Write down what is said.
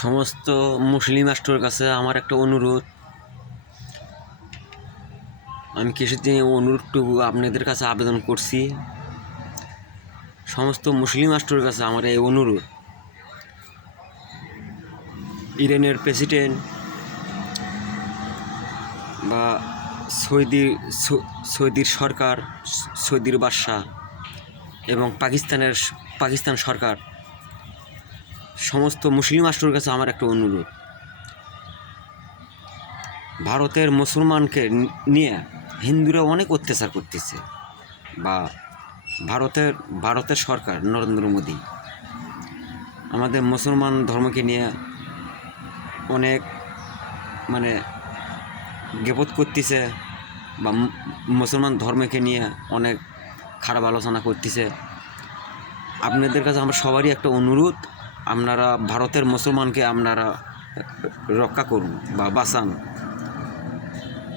সমস্ত মুসলিম রাষ্ট্রের কাছে আমার একটা অনুরোধ। আমি কিছুদিন অনুরোধটুকু আপনাদের কাছে আবেদন করছি। সমস্ত মুসলিম রাষ্ট্রের কাছে আমার এই অনুরোধ, ইরানের প্রেসিডেন্ট বা সৌদির সরকার, সৌদির বাদশাহ এবং পাকিস্তান সরকার, সমস্ত মুসলিম রাষ্ট্রের কাছে আমার একটা অনুরোধ। ভারতের মুসলমানকে নিয়ে হিন্দুরা অনেক অত্যাচার করতেছে, বা ভারতের সরকার নরেন্দ্র মোদী আমাদের মুসলমান ধর্মকে নিয়ে অনেক গেপত করতেছে, বা মুসলমান ধর্মকে নিয়ে অনেক খারাপ আলোচনা করতেছে। আপনাদের কাছে আমার সবারই একটা অনুরোধ, আপনারা ভারতের মুসলমানকে আপনারা রক্ষা করুন বা বাঁচান।